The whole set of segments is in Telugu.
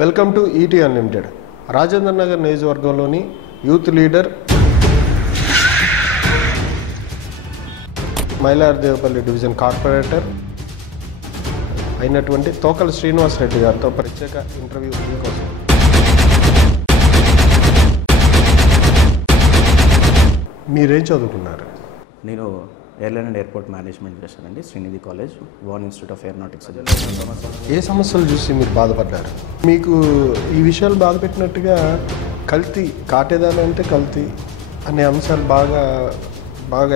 Welcome to ET unlimited. Rajendra Nagar నియోజకవర్గంలోని youth leader Mailardevpally division corporator అయినటువంటి తోకల శ్రీనివాస్ రెడ్డి గారితో ప్రత్యేక ఇంటర్వ్యూ కోసం. మీరేం చదువుకున్నారు? నేను ఎయిర్లైన్ అండ్ ఎయిర్పోర్ట్ మేనేజ్మెంట్ చేశానండి, Srinidhi college, Vaughn institute of aeronautics. ఏ సమస్యలు చూసి మీరు బాధపడ్డారు? మీకు ఈ విషయాలు బాధ పెట్టినట్టుగా కల్తీ, కాటేదానంటే కల్తీ అనే అంశాలు బాగా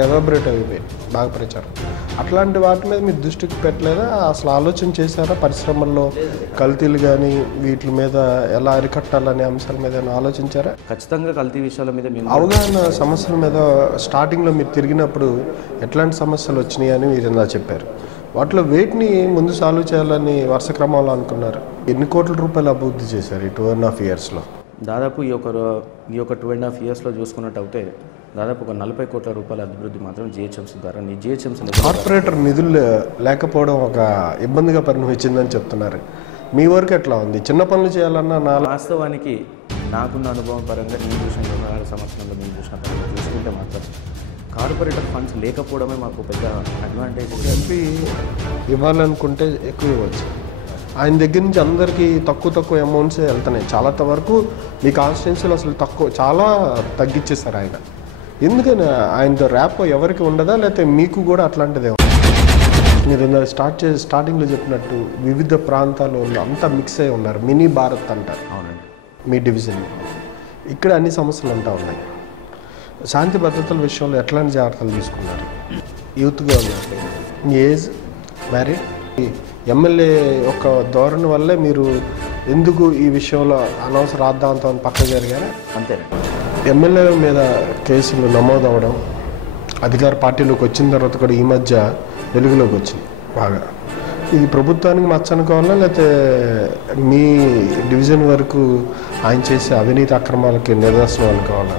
ఎవాబరేట్ అయిపోయాయి, బాగా ప్రచారం. అట్లాంటి వాటి మీద మీరు దృష్టికి పెట్టలేదా? అసలు ఆలోచన చేశారా? పరిశ్రమల్లో కల్తీలు కానీ వీటి మీద ఎలా అరికట్టాలనే అంశాల మీద ఆలోచించారా? ఖచ్చితంగా కల్తీ విషయాల మీద అవగాహన సమస్యల మీద స్టార్టింగ్లో మీరు తిరిగినప్పుడు ఎట్లాంటి సమస్యలు వచ్చినాయి అని మీరు ఇందా చెప్పారు. వాటిలో వేటిని ముందు సాల్వ్ చేయాలని వరుస క్రమంలో అనుకున్నారు? ఎన్ని కోట్ల రూపాయలు అభివృద్ధి చేశారు ఈ 2.5 yearsలో? దాదాపు ఈ ఒక 2.5 yearsలో చూసుకున్నట్టయితే దాదాపు ఒక 40 కోట్ల రూపాయల అభివృద్ధి మాత్రం జిహెచ్ఎంసీ ద్వారా. జిహెచ్ఎంసీ కార్పొరేటర్ నిధులు లేకపోవడం ఒక ఇబ్బందిగా పరిణమించిందని చెప్తున్నారు. మీ వరకు ఎట్లా ఉంది? చిన్న పనులు చేయాలన్నా వాస్తవానికి నాకున్న అనుభవం పరంగా నేను చూసిన 2 సంవత్సరంలో నేను చూసిన పరంగా చూసుకుంటే మాత్రం కార్పొరేటర్ ఫండ్స్ లేకపోవడమే మాకు పెద్ద అడ్వాంటేజ్. ఎంపీ ఇవ్వాలనుకుంటే ఎక్కువ ఇవ్వచ్చు. ఆయన దగ్గర నుంచి అందరికీ తక్కువ అమౌంట్సే వెళ్తున్నాయి. చాలా వరకు మీ కాన్స్టిట్యున్సీలో అసలు చాలా తగ్గించేశారు ఆయన. ఎందుకని ఆయనతో ర్యాప్ ఎవరికి ఉండదా, లేకపోతే మీకు కూడా అట్లాంటిదే? మీరు స్టార్టింగ్లో చెప్పినట్టు వివిధ ప్రాంతాల్లో అంతా మిక్స్ అయి ఉన్నారు, మినీ భారత్ అంటారు. అవునండి. మీ డివిజన్ ఇక్కడ అన్ని సమస్యలు అంటూ ఉన్నాయి. శాంతి భద్రతల విషయంలో ఎట్లాంటి జాగ్రత్తలు తీసుకున్నారు? యూత్గా ఉన్నారు, ఏజ్, మ్యారీడ్. ఎమ్మెల్యే యొక్క ధోరణి వల్లే మీరు ఎందుకు ఈ విషయంలో అనవసర రాద్ధాంతం పక్కన జరిగారా? అంతేనండి. ఎమ్మెల్యే మీద కేసులు నమోదవడం అధికార పార్టీలోకి వచ్చిన తర్వాత కూడా ఈ మధ్య వెలుగులోకి వచ్చింది బాగా. ఇది ప్రభుత్వానికి మచ్చనుకోవాలా, లేకపోతే మీ డివిజన్ వరకు ఆయన చేసే అవినీతి అక్రమాలకి నిదర్శనం అనుకోవాలా?